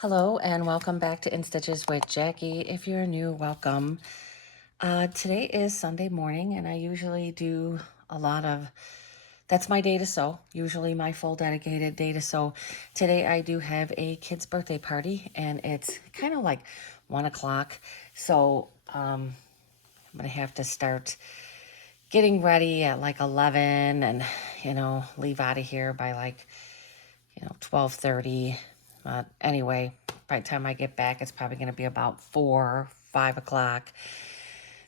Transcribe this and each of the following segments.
Hello and welcome back to In Stitches with Jackie. If you're new, welcome. Today is Sunday morning and I usually do a lot of, that's my day to sew, usually my full dedicated day to sew. Today I do have a kid's birthday party and it's kind of like 1 o'clock. So I'm going to have to start getting ready at like 11 and, leave out of here by like 12:30. Anyway, by the time I get back, it's probably going to be about 4, 5 o'clock.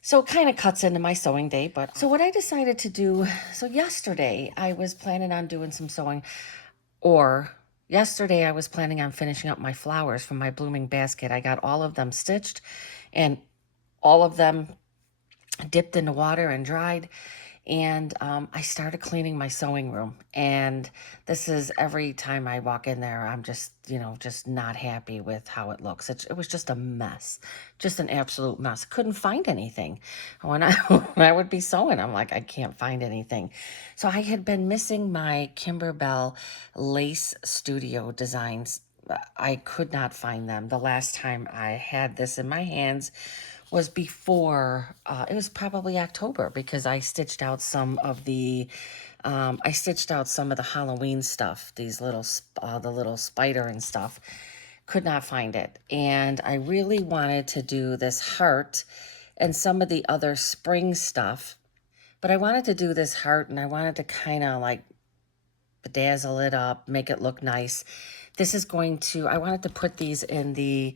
So it kind of cuts into my sewing day. But so what I decided to do, so yesterday I was planning on doing some sewing, or yesterday I was planning on finishing up my flowers from my blooming basket. I got all of them stitched and all of them dipped in the water and dried. And I started cleaning my sewing room. And this is every time I walk in there, I'm just, just not happy with how it looks. It was just a mess, just an absolute mess. Couldn't find anything. When I, when I would be sewing, I'm like, I can't find anything. So I had been missing my Kimberbell Lace Studio designs. I could not find them. The last time I had this in my hands was before, it was probably October, because I stitched out some of the Halloween stuff, these little, the little spider and stuff. Could not find it. And I really wanted to do this heart and some of the other spring stuff. But I wanted to do this heart and I wanted to kind of like bedazzle it up, make it look nice. I wanted to put these in the,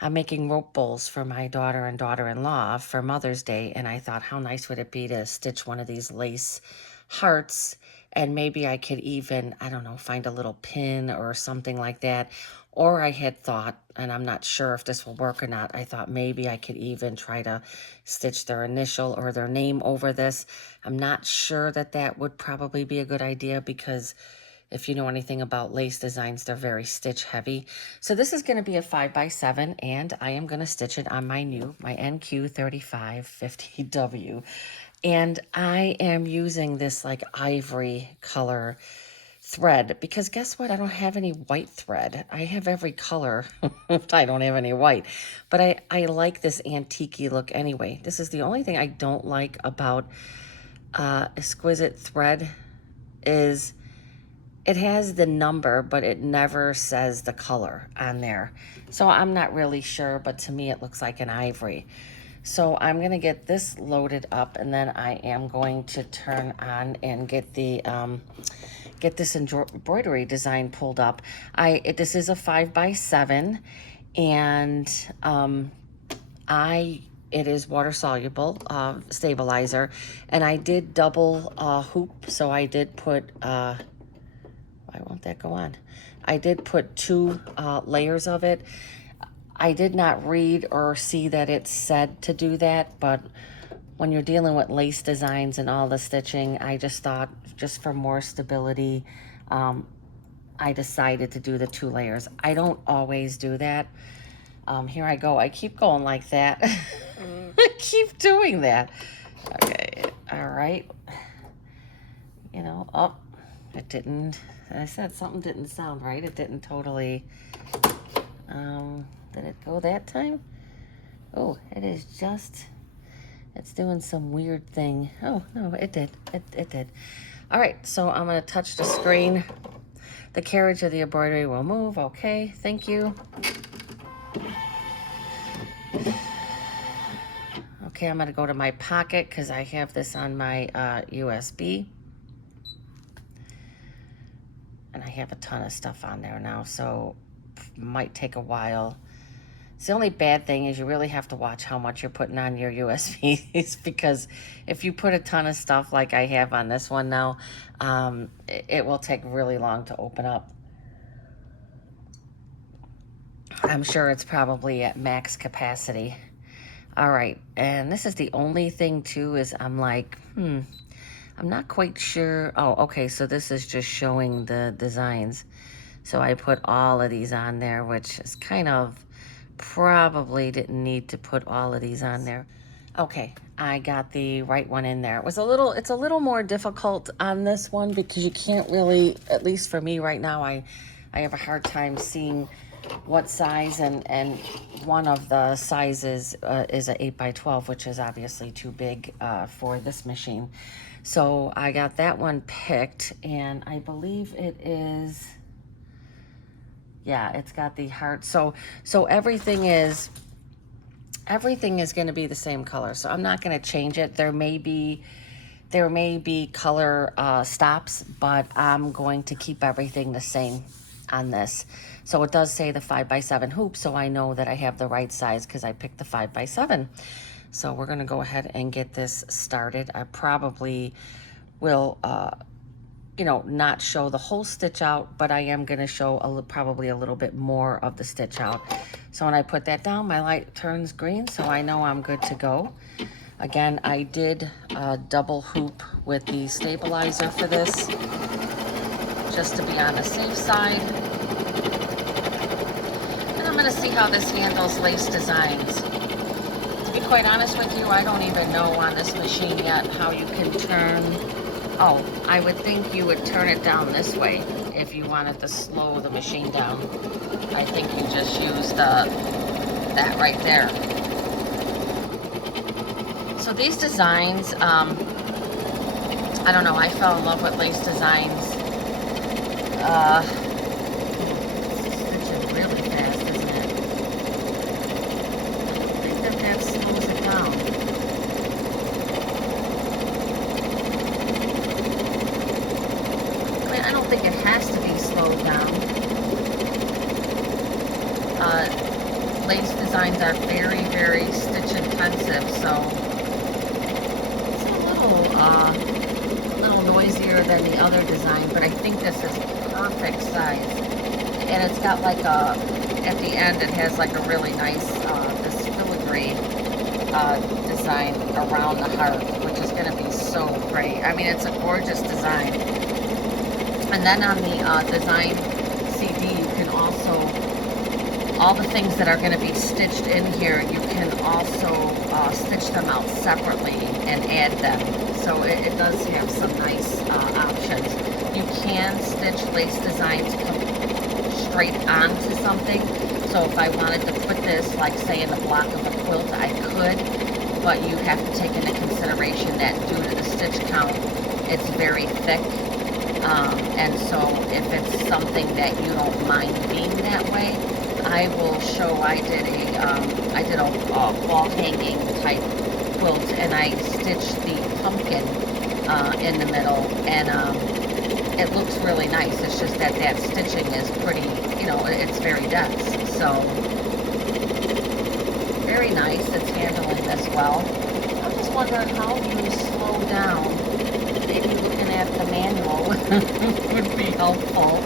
I'm making rope bowls for my daughter and daughter-in-law for Mother's Day, and I thought, how nice would it be to stitch one of these lace hearts, and maybe I could even, I don't know, find a little pin or something like that. Or I had thought, and I'm not sure if this will work or not, I thought maybe I could even try to stitch their initial or their name over this. I'm not sure that that would probably be a good idea, because if you know anything about lace designs, they're very stitch heavy. So this is going to be a 5x7, and I am going to stitch it on my NQ3550W. And I am using this like ivory color thread, because guess what? I don't have any white thread. I have every color. I don't have any white. But I like this antique-y look anyway. This is the only thing I don't like about exquisite thread is it has the number, but it never says the color on there. So I'm not really sure, but to me it looks like an ivory. So I'm going to get this loaded up, and then I am going to turn on and get the get this embroidery design pulled up. This is a 5x7, and it is water soluble stabilizer, and I did double hoop, so I did put why won't that go on? I did put 2 layers of it. I did not read or see that it said to do that, but when you're dealing with lace designs and all the stitching, I just thought, just for more stability, I decided to do the 2 layers. I don't always do that. Here I go. I keep going like that. I keep doing that. Okay, all right. Oh, it didn't. I said something didn't sound right. It didn't totally. Did it go that time? Oh, it is just. It's doing some weird thing. Oh, no, it did. It did. All right, so I'm going to touch the screen. The carriage of the embroidery will move. Okay, thank you. Okay, I'm going to go to my pocket because I have this on my USB. And I have a ton of stuff on there now, so it might take a while. It's the only bad thing is you really have to watch how much you're putting on your USBs, because if you put a ton of stuff like I have on this one now, it will take really long to open up. I'm sure it's probably at max capacity. All right, and this is the only thing too is I'm like, I'm not quite sure. Oh, okay, so this is just showing the designs. So I put all of these on there, which is kind of, probably didn't need to put all of these on there. Okay, I got the right one in there. It's a little more difficult on this one because you can't really, at least for me right now, I have a hard time seeing what size, and one of the sizes is a 8x12, which is obviously too big for this machine. So I got that one picked, and I believe it is, yeah, it's got the heart. So everything is going to be the same color. So I'm not going to change it. There may be color stops, but I'm going to keep everything the same on this. So it does say the 5x7 hoop, so I know that I have the right size because I picked the 5x7. So we're going to go ahead and get this started. I probably will you know, not show the whole stitch out, but I am going to show probably a little bit more of the stitch out. So when I put that down, my light turns green, so I know I'm good to go. Again, I did double hoop with the stabilizer for this, just to be on the safe side. And I'm going to see how this handles lace designs. To be quite honest with you, I don't even know on this machine yet how you can turn. Oh, I would think you would turn it down this way if you wanted to slow the machine down. I think you just use that right there. So these designs, I don't know, I fell in love with lace designs. Stitching really fast, isn't it? I think that slows it down. I mean, I don't think it has to be slowed down. Lace designs are very, very stitch intensive, so it's a little noisier than the other design, but I think this is perfect size. And it's got like at the end it has like a really nice, this filigree design around the heart, which is going to be so pretty. I mean, it's a gorgeous design. And then on the design CD, you can also, all the things that are going to be stitched in here, you can also stitch them out separately and add them. So it does have some nice options. You can stitch lace designs straight onto something. So if I wanted to put this, like say in the block of a quilt, I could, but you have to take into consideration that due to the stitch count, it's very thick. And so if it's something that you don't mind being that way, I will show. I did a wall hanging type quilt, and I stitched the pumpkin in the middle, and it looks really nice. It's just that stitching is pretty, you know, it's very dense. So very nice. It's handling this well. I'm just wondering how you slow down. Maybe looking at the manual would be helpful.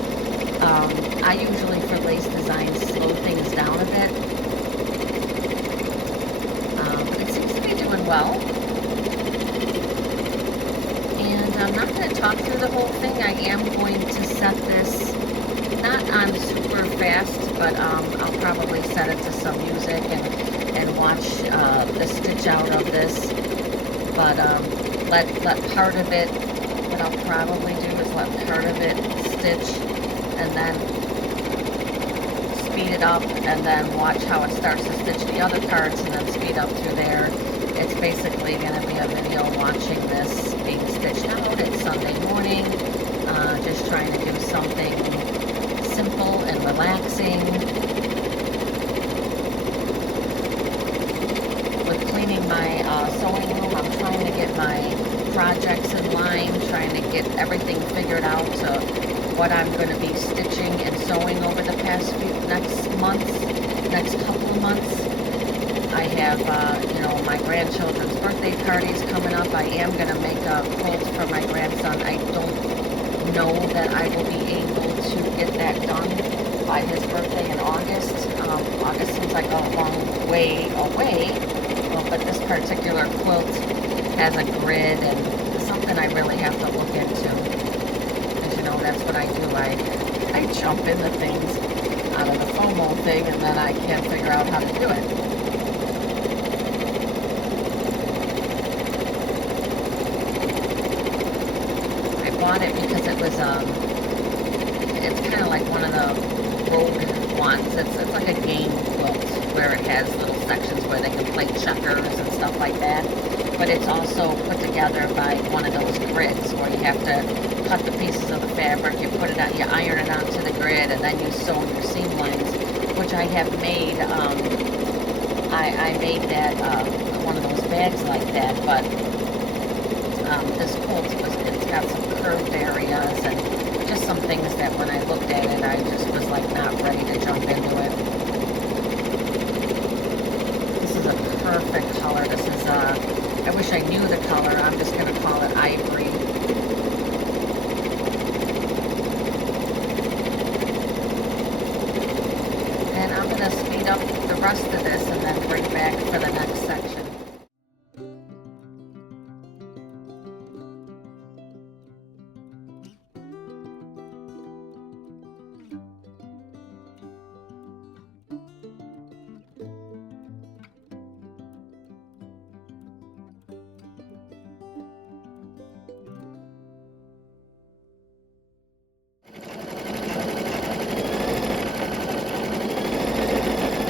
I usually, for lace designs, slow things down a bit. But it seems to be doing well. And I'm not going to talk through the whole thing. I am going to set this, not on super fast, but I'll probably set it to some music and watch the stitch out of this. But let part of it, what I'll probably do is let part of it stitch and then speed it up and then watch how it starts to stitch the other parts and then speed up through there. It's basically going to be a video watching this being stitched out. It's Sunday morning, just trying to do something simple and relaxing. With cleaning my sewing room, I'm trying to get my projects in line, trying to get everything figured out to what I'm going to be stitching and sewing over the next couple of months. I have, you know, my grandchildren's birthday parties coming up. I am going to make a quilt for my grandson. I don't know that I will be able to get that done by his birthday in August. August seems like a long way away, but this particular quilt has a grid and something I really have to look into. Because, you know, that's what I do. I jump into things out of the FOMO thing, and then I can't figure out how to do it. I bought it because it was, it's kind of like one of the road ones. It's like a game quilt where it has little sections where they can play checkers and stuff like that. But it's also put together by one of those grids where you have to cut the pieces of the fabric, you put it out, you iron it onto the grid, and then you sew your seam lines, which I have made. I made that one of those bags like that, but this quilt it's got some curved areas and just some things that when I looked at it, I just was like not ready to jump into it. This is a perfect color. This is I wish I knew the color. I'm just going to call it ivory. And I'm going to speed up the rest of this and then bring back for the next section.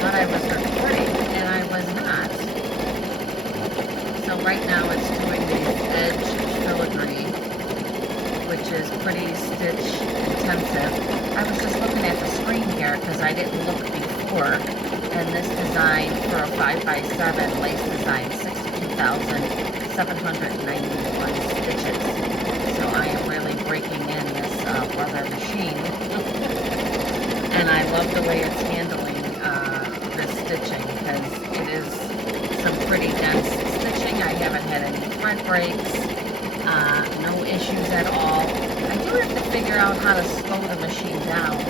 I was recording and I was not. So right now it's doing the edge filigree, which is pretty stitch intensive. I was just looking at the screen here because I didn't look before, and this design for a 5x7 lace design, 62,791 stitches. So I am really breaking in this leather machine. And I love the way it's handling this stitching because it is some pretty dense stitching. I haven't had any thread breaks, no issues at all. I do have to figure out how to slow the machine down.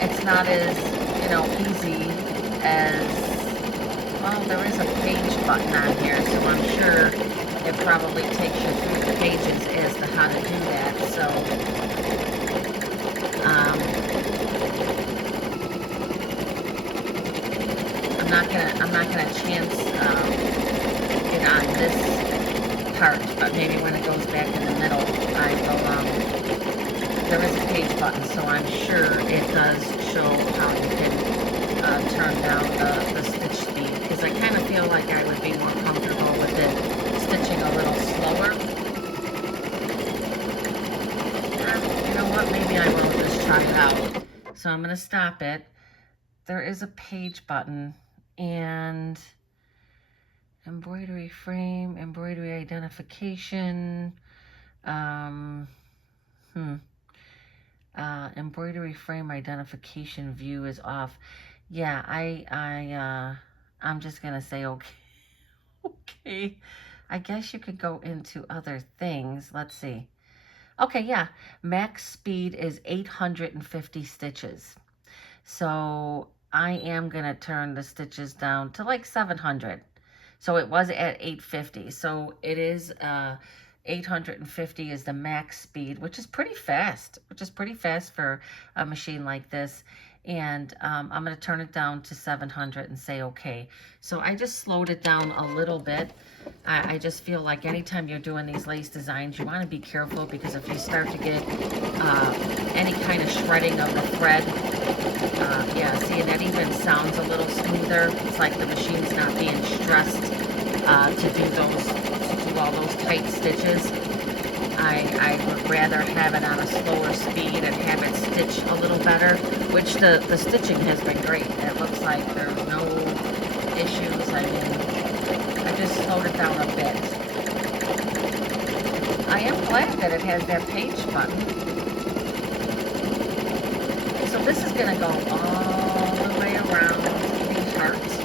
It's not as, easy as, well, there is a page button on here, so I'm sure it probably takes you through the pages as to how to do that. So I'm not gonna chance it on this part, but maybe when it goes back in the middle, I will. There is a page button, so I'm sure it does show how you can turn down the stitch speed. Because I kind of feel like I would be more comfortable with it stitching a little slower. You know what? Maybe I will just try it out. So I'm gonna stop it. There is a page button. And embroidery frame, embroidery identification, embroidery frame identification view is off. Yeah, I'm just gonna say okay. Okay, I guess you could go into other things. Let's see. Okay, yeah, max speed is 850 stitches. So I am going to turn the stitches down to like 700. So it was at 850. So it is 850 is the max speed, which is pretty fast, for a machine like this. And I'm going to turn it down to 700 and say okay. So I just slowed it down a little bit. I just feel like anytime you're doing these lace designs, you want to be careful because if you start to get any kind of shredding of the thread, yeah, see, and that even sounds a little smoother. It's like the machine's not being stressed to do all those tight stitches. I would rather have it on a slower speed and have it stitch a little better, which the stitching has been great. It looks like there's no issues. I mean, I just slowed it down a bit. I am glad that it has that page button. So this is going to go all the way around these hearts.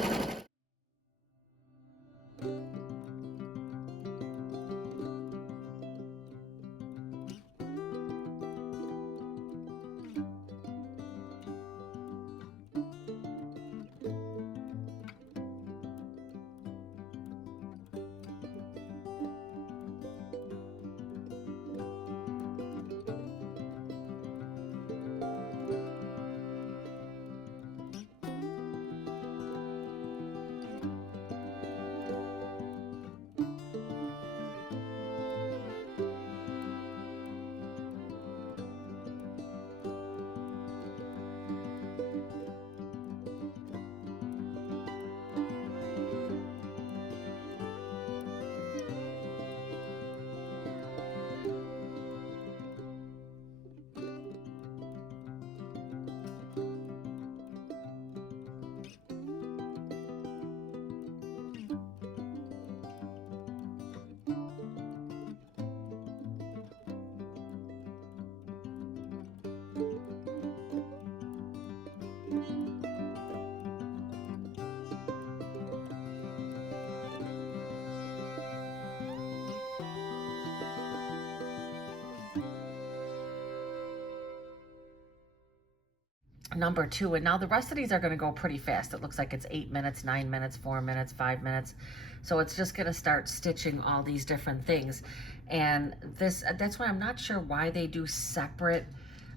number 2. And now the rest of these are going to go pretty fast. It looks like it's 8 minutes, 9 minutes, 4 minutes, 5 minutes. So it's just going to start stitching all these different things. And that's why I'm not sure why they do separate,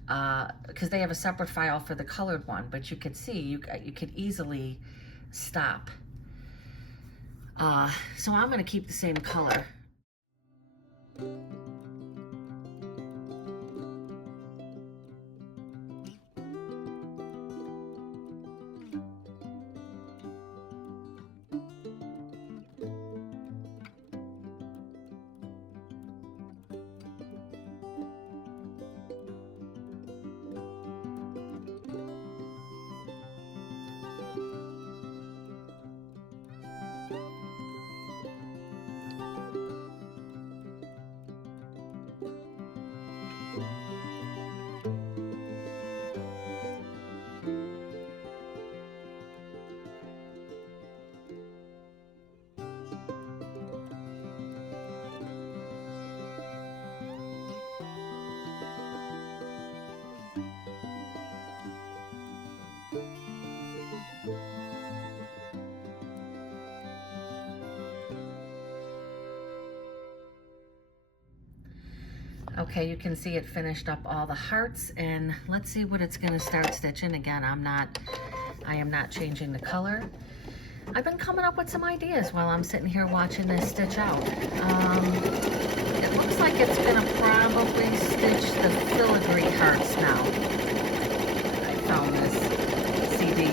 because they have a separate file for the colored one, but you could see, you could easily stop. So I'm going to keep the same color. Okay, you can see it finished up all the hearts, and let's see what it's going to start stitching. Again, I am not changing the color. I've been coming up with some ideas while I'm sitting here watching this stitch out. It looks like it's going to probably stitch the filigree hearts now. I found this CD.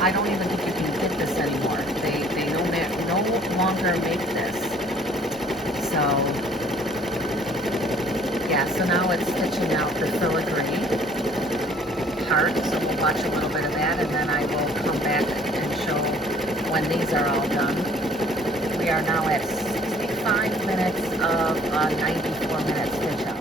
I don't even think you can get this anymore. They no longer make this. So yeah, so now it's stitching out the filigree heart, so we'll watch a little bit of that, and then I will come back and show when these are all done. We are now at 65 minutes of a 94-minute stitch out.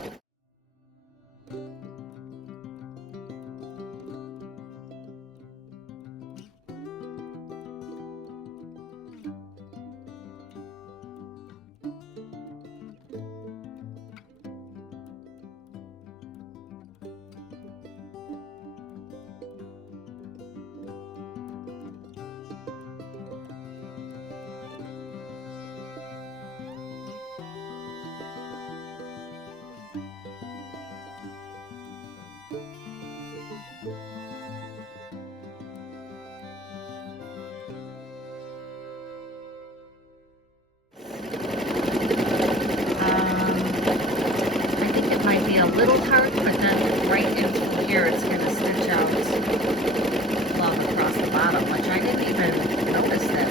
A little hard, but then right into here it's going to stitch out long across the bottom, which I didn't even notice that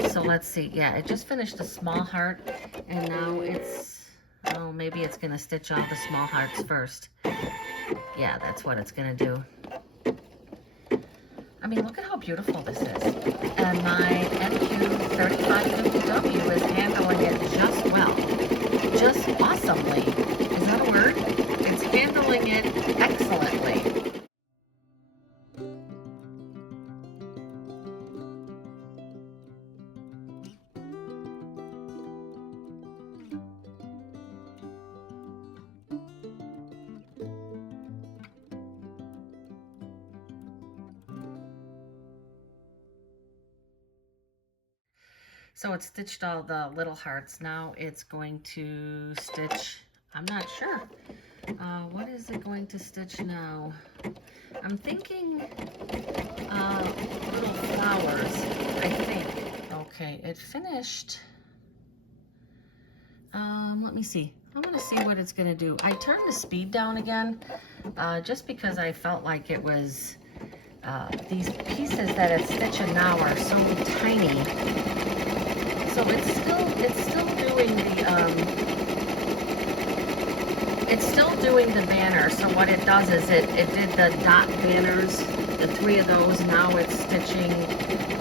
before. So let's see. Yeah, it just finished a small heart, and now it's, oh, maybe it's going to stitch all the small hearts first. Yeah, that's what it's going to do. I mean, look at how beautiful this is. And my NQ3550W is handling it just well. Just awesomely. Is that a word? It's handling it excellently. So it stitched all the little hearts. Now it's going to stitch, I'm not sure. What is it going to stitch now? I'm thinking little flowers, I think. Okay, it finished. Let me see. I want to see what it's going to do. I turned the speed down again just because I felt like it was, these pieces that it's stitching now are so tiny. So it's still doing the banner. So what it does is it did the dot banners, the 3 of those. Now it's stitching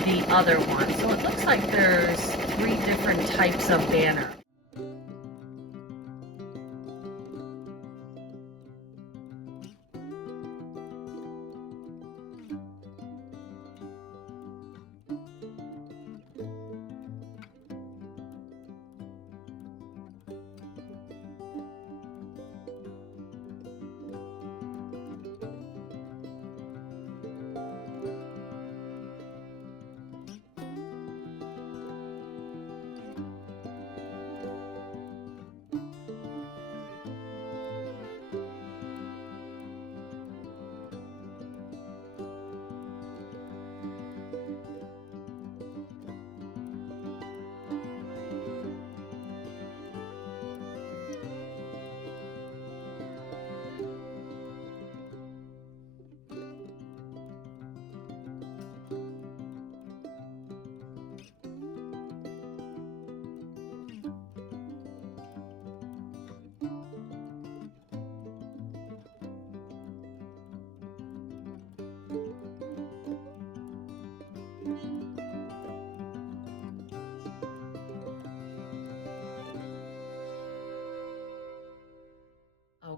the other one. So it looks like there's 3 different types of banner.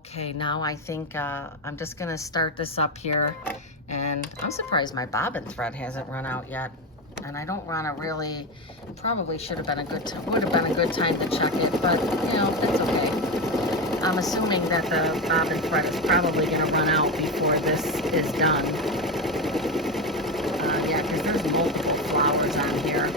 Okay, now I think I'm just gonna start this up here, and I'm surprised my bobbin thread hasn't run out yet. And I don't want to really, probably should have been a good time, would have been a good time to check it, but you know, it's okay. I'm assuming that the bobbin thread is probably gonna run out before this is done. Yeah, because there's multiple flowers on here.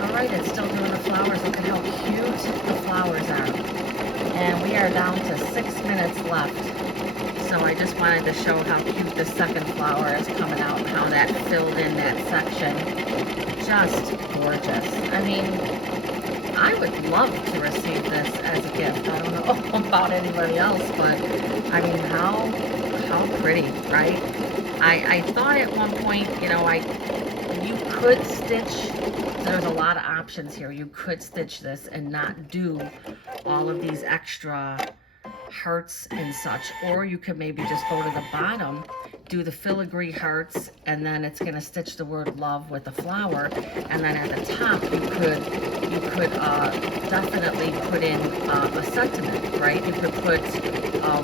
Alright, it's still doing the flowers. Look at how cute the flowers are. And we are down to 6 minutes left. So I just wanted to show how cute the second flower is coming out and how that filled in that section. Just gorgeous. I mean, I would love to receive this as a gift. I don't know about anybody else, but I mean, how pretty, right? I thought at one point, you know, you could stitch, there's a lot of options here. You could stitch this and not do all of these extra hearts and such, or you could maybe just go to the bottom, do the filigree hearts, and then it's going to stitch the word love with the flower, and then at the top you could definitely put in a sentiment, right? You could put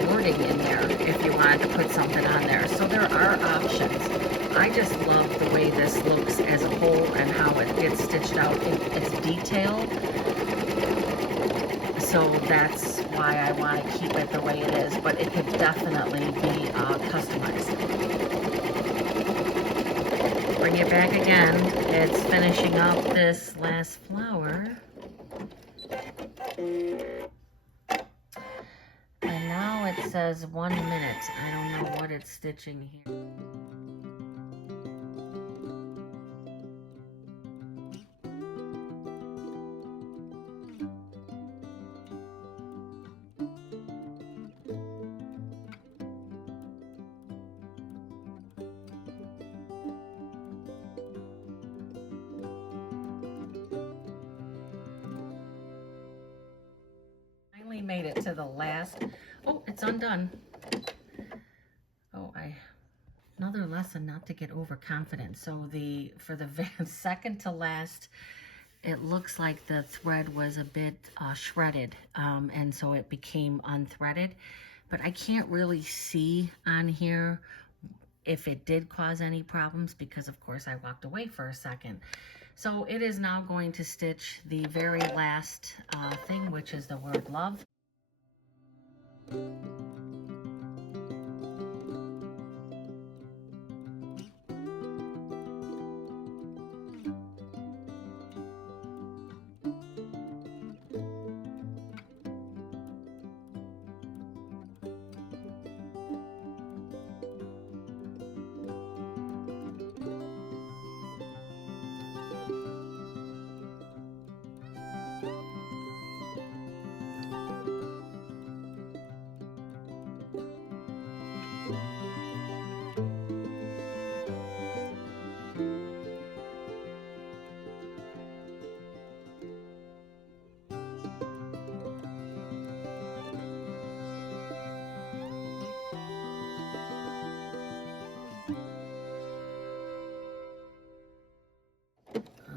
wording in there if you wanted to put something on there. So there are options. I just love the way this looks as a whole and how it gets stitched out. It's detailed. So that's why I want to keep it the way it is, but it could definitely be customized. Bring it back again. It's finishing up this last flower. And now it says 1 minute. I don't know what it's stitching here. Made it to the last. Oh, it's undone. Oh, another lesson not to get overconfident. So for the second to last, it looks like the thread was a bit shredded, and so it became unthreaded, but I can't really see on here if it did cause any problems because of course I walked away for a second. So it is now going to stitch the very last thing, which is the word love.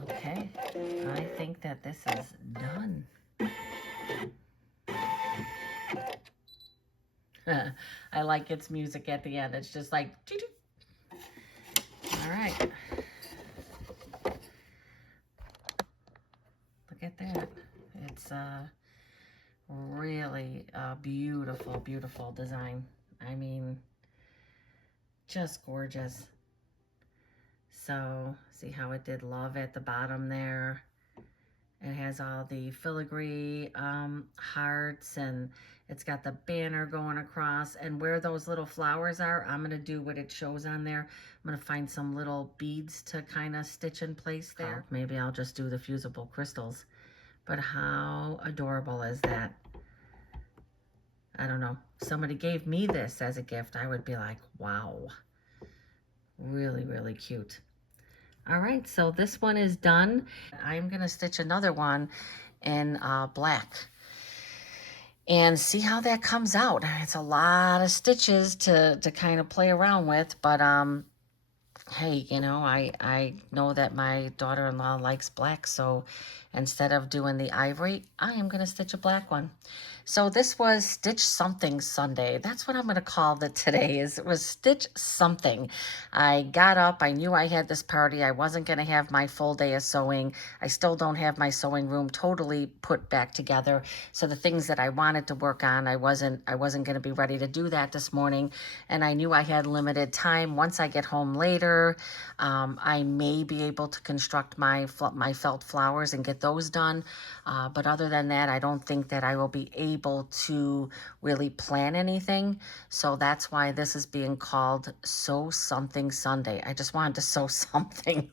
Okay, I think that this is done. I like its music at the end. It's just like, doo-doo. All right. Look at that. It's really a beautiful, beautiful design. I mean, just gorgeous. So see how it did love at the bottom there. It has all the filigree hearts, and it's got the banner going across. And where those little flowers are, I'm going to do what it shows on there. I'm going to find some little beads to kind of stitch in place there. Maybe I'll just do the fusible crystals. But how adorable is that? I don't know. If somebody gave me this as a gift, I would be like, wow. Really, really cute. All right, so this one is done. I'm going to stitch another one in black and see how that comes out. It's a lot of stitches to kind of play around with, but hey, you know, I know that my daughter-in-law likes black, so instead of doing the ivory, I am going to stitch a black one. So this was Stitch Something Sunday. That's what I'm going to call it today. It was Stitch Something. I got up. I knew I had this party. I wasn't going to have my full day of sewing. I still don't have my sewing room totally put back together. So the things that I wanted to work on, I wasn't going to be ready to do that this morning. And I knew I had limited time. Once I get home later, I may be able to construct my felt flowers and get those done. But other than that, I don't think that I will be able to really plan anything. So that's why this is being called Sew Something Sunday. I just wanted to sew something.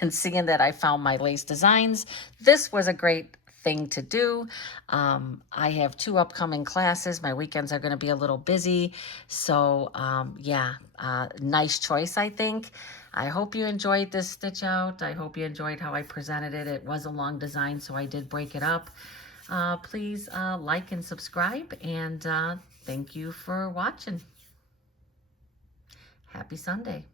And seeing that I found my lace designs, this was a great thing to do. I have 2 upcoming classes. My weekends are going to be a little busy. So yeah, nice choice, I think. I hope you enjoyed this stitch out. I hope you enjoyed how I presented it. It was a long design, so I did break it up. Please like and subscribe, and thank you for watching. Happy Sunday.